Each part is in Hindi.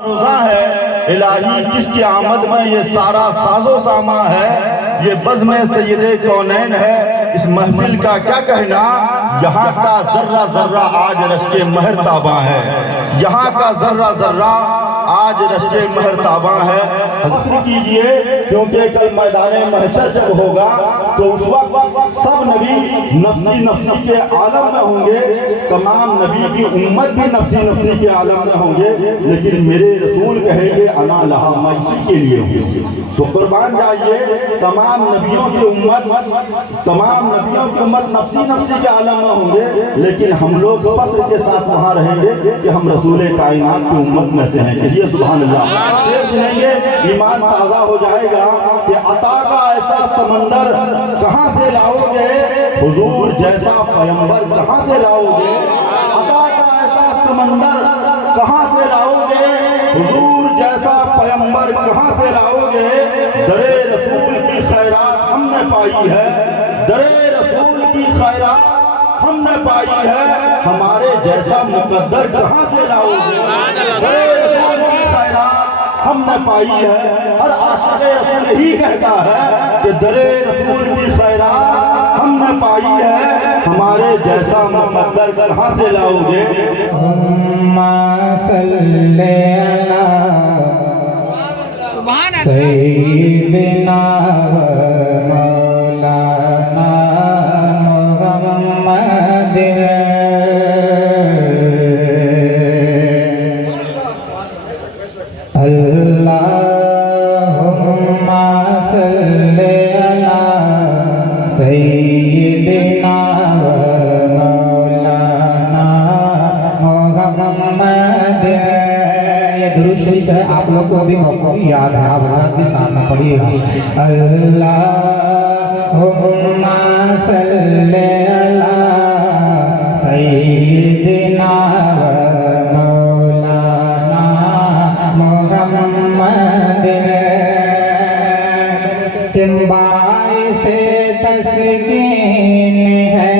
रोज़ा है इलाही किसकी आमद में ये सारा साजो सामा है, ये बज़्म सय्यदे कौनैन है। इस महफिल का क्या कहना, यहाँ का जर्रा जर्रा आज रश्के महर ताबा है, यहाँ का जर्रा जर्रा आज रश्के महर ताबा है। ज़िक्र कीजिए क्योंकि कल मैदाने महशर जब होगा तो उस वक्त सब नबी नफ्सी नफ्सी के आलम में होंगे, तमाम नबी की उम्मत भी नफ्सी नफ्सी के आलम में होंगे, लेकिन मेरे रसूल कहेंगे अना लहा, मैं इसी के लिए हूँ। तो कुर्बान जाइए, तमाम नबियों की उम्मत नफ्सी नफ्सी के आलम में होंगे, लेकिन हम लोग फख्र के साथ वहाँ रहेंगे कि हम रसूल कायनात की उम्मत में से हैं। कहिए सुभान अल्लाह। सुनेंगे ईमान ताज़ा हो जाएगा कि अता का ऐसा समंदर कहाँ से लाओगे, हुजूर जैसा पैगंबर कहाँ से लाओगे। अता का ऐसा समंदर कहाँ से लाओगे, हुजूर जैसा पैगंबर कहाँ से लाओगे। दरे रसूल की खैरात हमने पाई है, दरे रसूल की खैरात हमने पाई है, हमारे जैसा मुकद्दर कहाँ से लाओगे। दरे रसूल की खैरात हमने पाई है। हर आशिक़ रसूल यही कहता है कि दरे रसूल की खैरात हमने पाई है, हमारे जैसा मुकद्दर कहाँ से लाओगे। अम्मा सल्ले अला सय्यिदिना मौलाना मुहम्मद। अल्लाहुम्मा सल्ले अला सय्यिदिना मौलाना मुहम्मद। ये दुरूद शरीफ है, आप लोग को भी याद है, आप हज़रात भी साथ में पढ़िएगा। अल्लाहुम्मा सल्ले अला सय्यिदिना मौलाना मुहम्मद। किम्बाई से तस्कीन है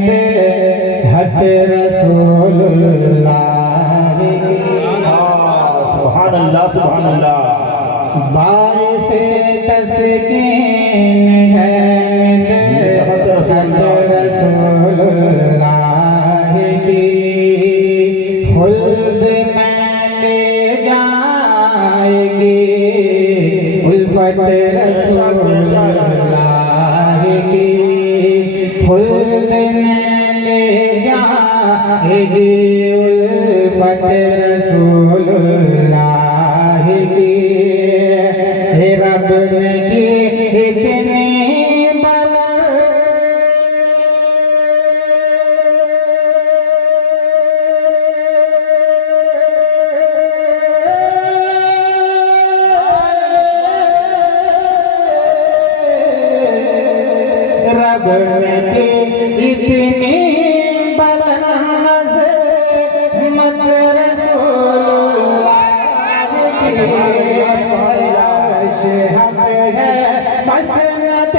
मिदहत रसूलुल्लाह। सुभान अल्लाह सुभान अल्लाह। बाई से तस्कीन है मिदहत रसूलुल्लाह की, खुल्द में ले जाएगी उल्फत रसूलुल्लाह की, खुल्द में ले जाएगी उल्फत रसूलुल्लाह की। रब ने की इतनी रब ने की इतनी बुलंद मत रसूलुल्लाह की। हक है मसनद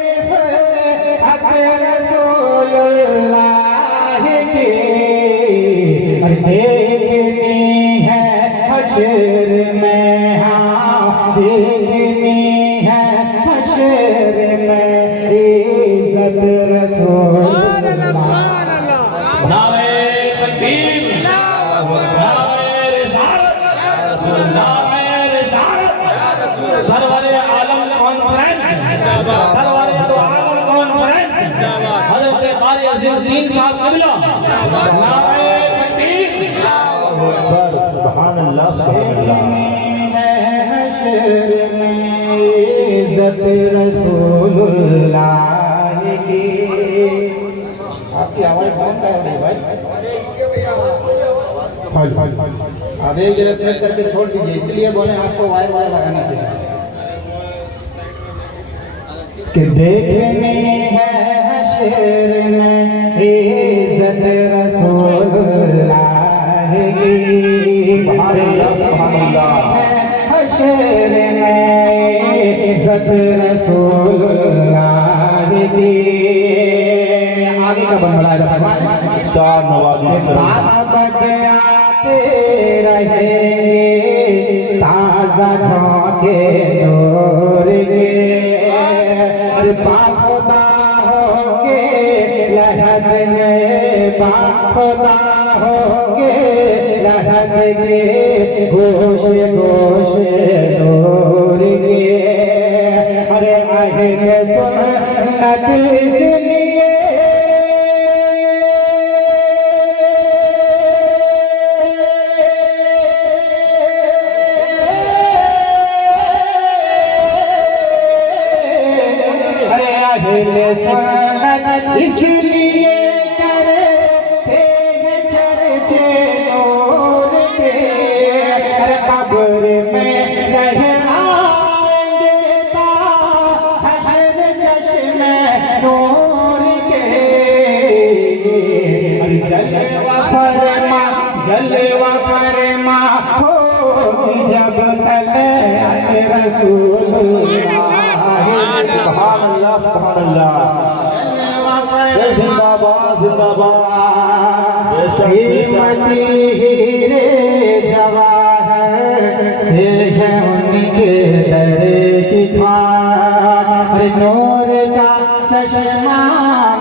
रिफ़अत रसूलुल्लाह की, देखनी है हश्र में, हाँ देखनी है हश्र में इज़्ज़त रसूलुल्लाह। नारे तकबीर, नारे रिसालत, नारे रिसालत। सरवरे आलम कॉन्फ्रेंस, सरवरे दो आलम कॉन्फ्रेंस, हज़रत क़ारी अज़ीज़ुद्दीन साहब क़िबला। नारे तकबीर, सुभान अल्लाह सुभान अल्लाह। है हश्र में इज़्ज़त रसूलुल्लाह की। आपकी आवाज़ बहुत है भाई, अब एक जगह सेट करके छोड़ दीजिए, इसलिए बोले आपको वायर वायर लगाना चाहिए। कि देखनी है हश्र में इज़्ज़त रसूलुल्लाह की, हश्र में इज़्ज़त रसूलुल्लाह की। आगे का बनवाएगा शाह नवाज़ी आते रहेंगे राजा झोंके नूर के बाखुदा होके लहद में बाखुदा होके लहद के गोश गोश नूर के अरे आहने सुन्नत इसलिए इसलिए करते हैं चर्चे नूर के अरे कब्र में रहनाएंगे हश्र चश्मे नूर के अरे जलवा फरमा होगी जब तक रसूलुल्लाह सुभान अल्लाह सुभान अल्लाह जिंदाबाद जिंदाबाद हीरे जवाहर से है उनके दर की खाक नूर का चश्मा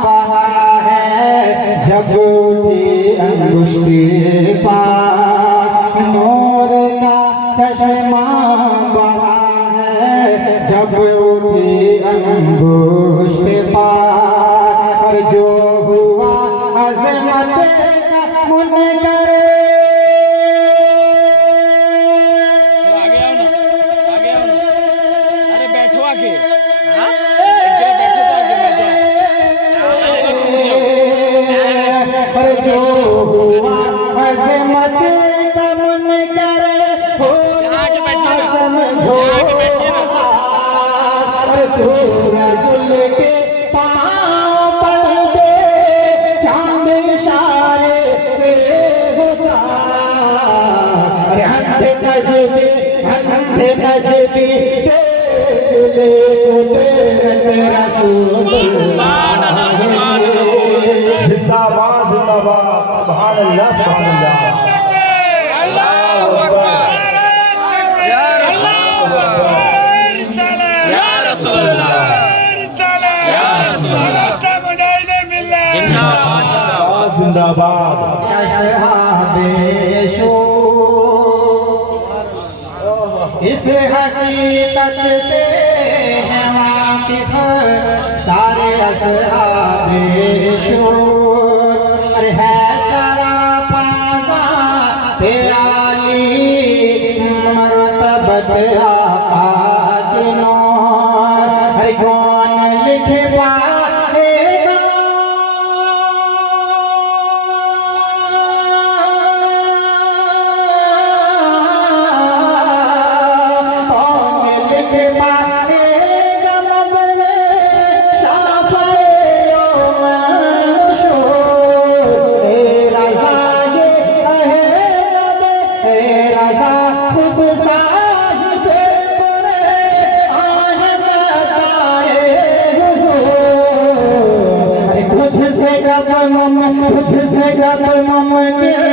बहा है जब उठी अंगुष्ठी पाक नूर का चश्मा बहा है जब उठी अंगुष्ठी पाक और जो हुआ अज़मत का मुनकर आगे आओ ना अरे बैठो आगे हाँ एक जगह बैठो तो आगे मैं जाऊँ और जो हुआ अज़मत का मुनकर हो समझो सूरज के पाँव पर दे चांद इशारे से हो जा अरे अंधे नजदी तेरे जिंदाबाद जिंदाबाद सुभान अल्लाह सुभान अल्लाह जिंदाबाद इस हकीकत से है वाकिफ सारे असहाबे शूर है सारा पासा तेरा अली मर्तबत आका के नौर हर कौन लिख पाएगा तुझसे गप मुमकिन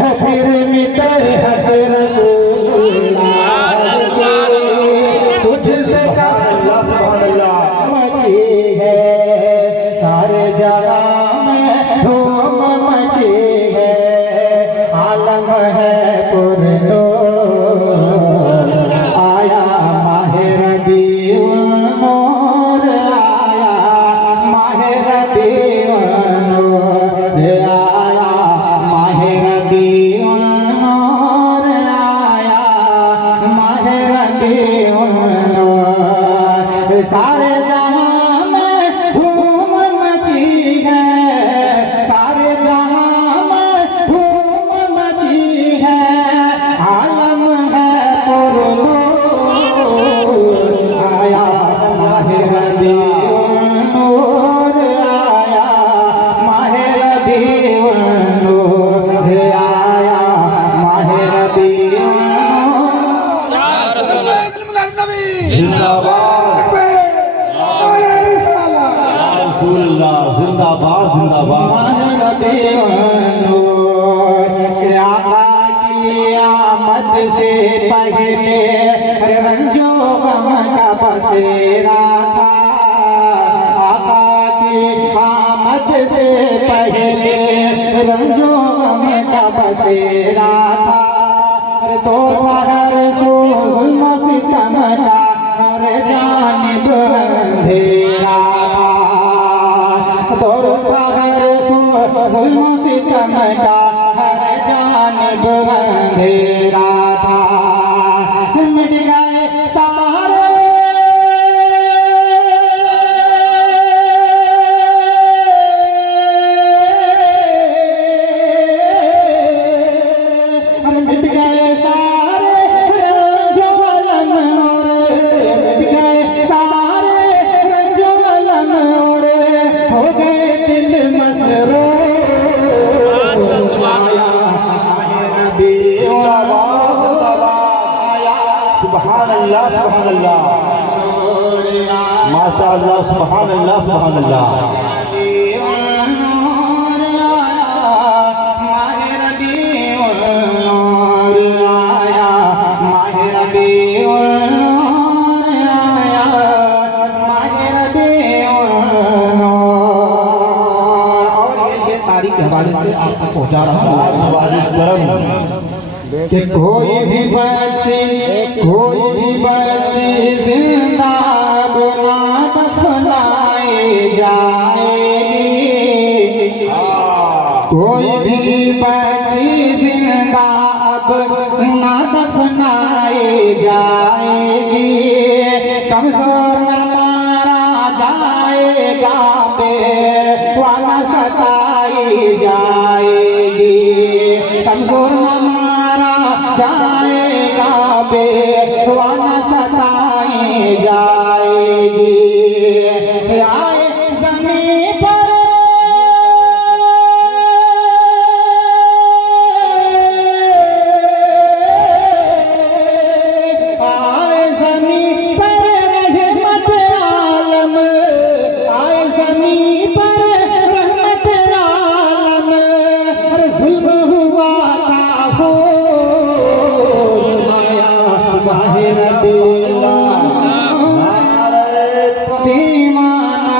हो फिर मिटे हक रसूलुल्लाह तुझसे गप मची है सारे जगह में धूम मची है आलम है पुरनूर आया माहे रबीउल नूर आया माहे रबीउल आया माहे रबीउल नूर आया माहे रबीउल नूर सारे जहां में धूम मची है सारे जहां में धूम मची है आलम है पुरनूर आया माहे रबीउल नूर आया माहे रबीउल नूर आया माहे रबीउल जिंदाबाद रसूलुल्लाह जिंदाबाद जिंदाबाद माहे रबीउल नूर क्या की आमद से पहले रंजो गम का बसेरा था, आका की आमद से पहले रंजो गम का बसेरा था। तो हर सो जुल्म सितम का हर जानिब अंधेरा था, तो हर सो जुल्म सितम का हर जानिब अंधेरा था। मिट गए सारे मिट गए सारे रंजो अलम और मिट गए सारे रंजो अलम और हो गए दिल मसरूर। आया नबी सुभान अल्लाह सुभान अल्लाह, माशा अल्लाह, सुभान अल्लाह सुभान अल्लाह। तारीख के हवाले से आप तक पहुंचा रहा हूँ कि कोई भी बच्ची जिंदा गुना दफनाई जाएगी, कोई भी बच्ची जिंदा अब ना दफनाई जाएगी। कमजोर मारा जाएगा बेवाना सताई जाएगी, कमजोर मारा जाएगा बेवाना सताई जाएगी। आए ज़मीन पर आए ज़मीन पर रहमत आलम, आए ज़मीन पर रहमत आलम। अरे जुल्म हुआ काफूर, आया बाहिर दीवाना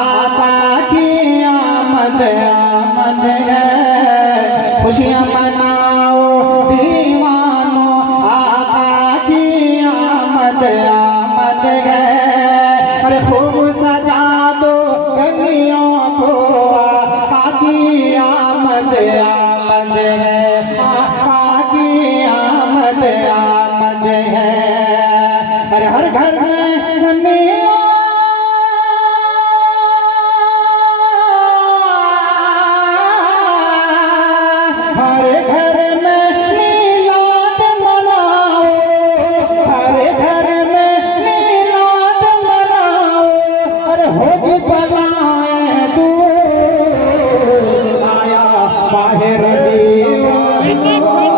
आका की आमद आमद है, खुशियाँ मनाओ दीवानो आका की आमद आमद है। अरे खूब सजा दो गलियों को आका की आमद आमद है, आका की आमद आमद है। अरे हर घर में मेरा हर घर में मीलाद मनाओ, हर घर में मीलाद मनाओ। अरे होगी बलाएं दूर, आया बाहर आया सुभान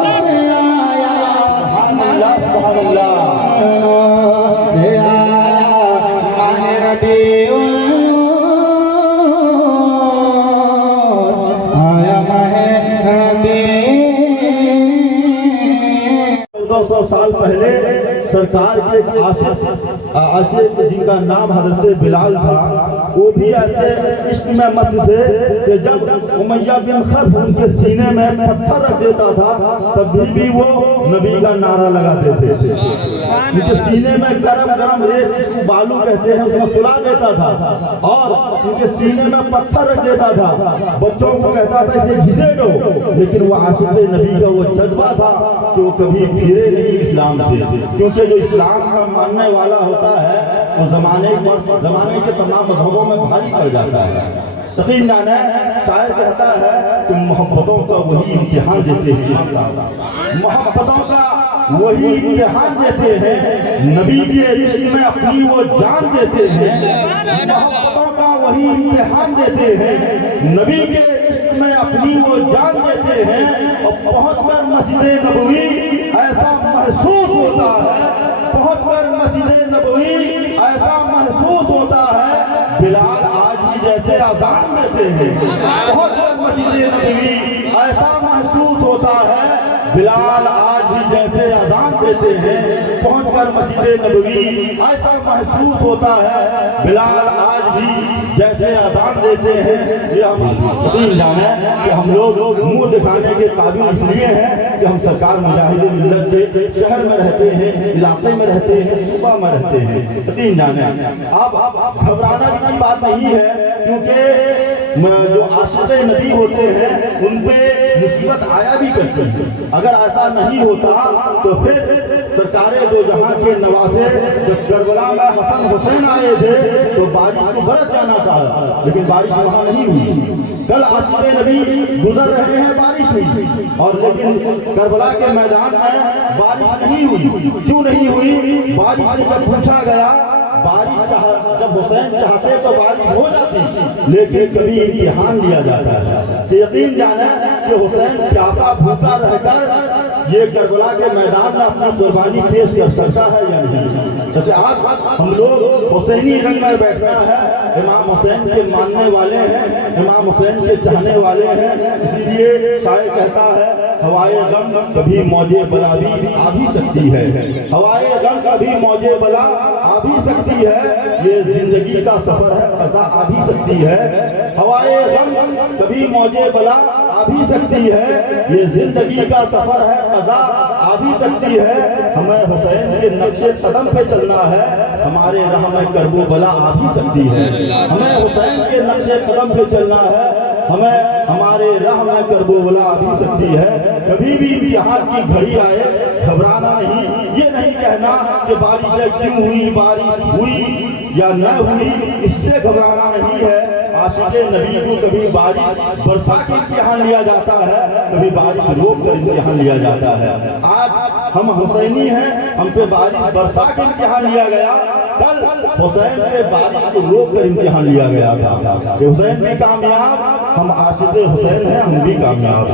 अल्लाह सुभान अल्लाह। सौ साल पहले सरकार के एक आशिक जिनका नाम हजरत बिलाल था, वो भी ऐसे इश्क में मस्त थे कि जब उमैया बिन खल्फ उनके सीने में पत्थर रख देता था तब भी वो नबी का नारा लगाते थे। उनके सीने में गरम गरम रेत, जिसको बालू कहते हैं, उसको सुला देता था और उनके सीने में पत्थर रख देता था। बच्चों को कहता था इसे घिसे दो, लेकिन वो आशिक नबी का वो जज्बा था कि वो कभी फिरे नहीं इस्लाम से, क्योंकि जो इस्लाम का मानने वाला होता है वो जमाने के तमाम मजहबों में भारी पड़ जाता है। सकीन जाने शायर कहता है कि मोहब्बतों का वही इम्तिहान देते हैं, मोहब्बतों का वही इम्तिहान देते हैं, नबी के इश्क में अपनी वो जान देते हैं। मोहब्बतों का वही इम्तिहान देते हैं, नबी के इश्क में अपनी वो जान देते हैं। और पहुँच कर मस्जिद नबवी ऐसा महसूस होता है, पहुँच कर मस्जिद नबवी ऐसा महसूस होता है बिलाल आज भी जैसे अजान देते हैं। पहुँच कर मस्जिद नबवी ऐसा महसूस होता है बिलाल आज भी जैसे अजान देते हैं पहुंचकर मस्जिद नबवी, ऐसा महसूस होता है बिलाल आज भी जैसे अजान देते हैं। ये हम यकीन जाने कि हम लोग मुंह दिखाने के काबिल इसलिए हैं कि हम सरकार मुजाहिद मिल्लत के शहर में रहते हैं, इलाके में रहते हैं, सूबा में रहते हैं। यकीन जाने अब घबराना की बात नहीं है, क्योंकि जो आशिक़ नबी होते हैं उन पे मुसीबत आया भी करती है। अगर ऐसा नहीं होता तो फिर सरकारे दो जहां के नवासे जब करबला में हसन हुसैन आए थे तो बारिश को बरस जाना था, लेकिन बारिश वहां नहीं हुई। कल आशिक़ नबी गुजर रहे हैं, बारिश हुई, और लेकिन करबला के मैदान में बारिश नहीं हुई। क्यों नहीं हुई? बारिश से जब पूछा गया, बारिश जब हुसैन चाहते तो बारिश हो जाती, लेकिन कभी इम्तिहान लिया जाता है। तो यकीन जाना कि हुसैन प्यासा भूखा रहकर ये करबला के मैदान में अपनी कुर्बानी पेश कर सकता है या नहीं। जैसे आज हम लोग हुसैनी रंग में बैठना है, इमाम हुसैन के मानने वाले हैं, इमाम हुसैन के चाहने वाले हैं, इसलिए शायर कहता है हवाए गम कभी मौजे बला भी आ भी सकती है, हवाए गम कभी मौजे बला आ भी सकती है, ये जिंदगी का सफर है कज़ा आ भी सकती है। हवाए गम कभी मौजे बला आ भी सकती है, ये जिंदगी का सफर है कज़ा आ भी सकती है। हमें हुसैन के नक्शे कदम पे चलना है, हमारे राह में करबो बला आ भी सकती है। हमें हुसैन के नक्शे कदम पे चलना है, हमें हमारे राह में करबो बला आ भी सकती है। कभी भी इम्तिहान की घड़ी आए घबराना नहीं, ये नहीं कहना कि बारिश क्यों हुई, बारिश हुई या न हुई, इससे घबराना नहीं है। आशिक़ नबी को कभी बारिश बरसा के इम्तिहान लिया जाता है, कभी बारिश रोक कर इम्तिहान लिया जाता है। आज हम हुसैनी हैं, हम पे बारिश बरसा के इम्तिहान लिया गया, कल हुसैन पे बारिश को रोक कर इम्तिहान लिया गया था। हुसैन भी कामयाब, हम आशिक़ हुसैन हैं, हम भी कामयाब।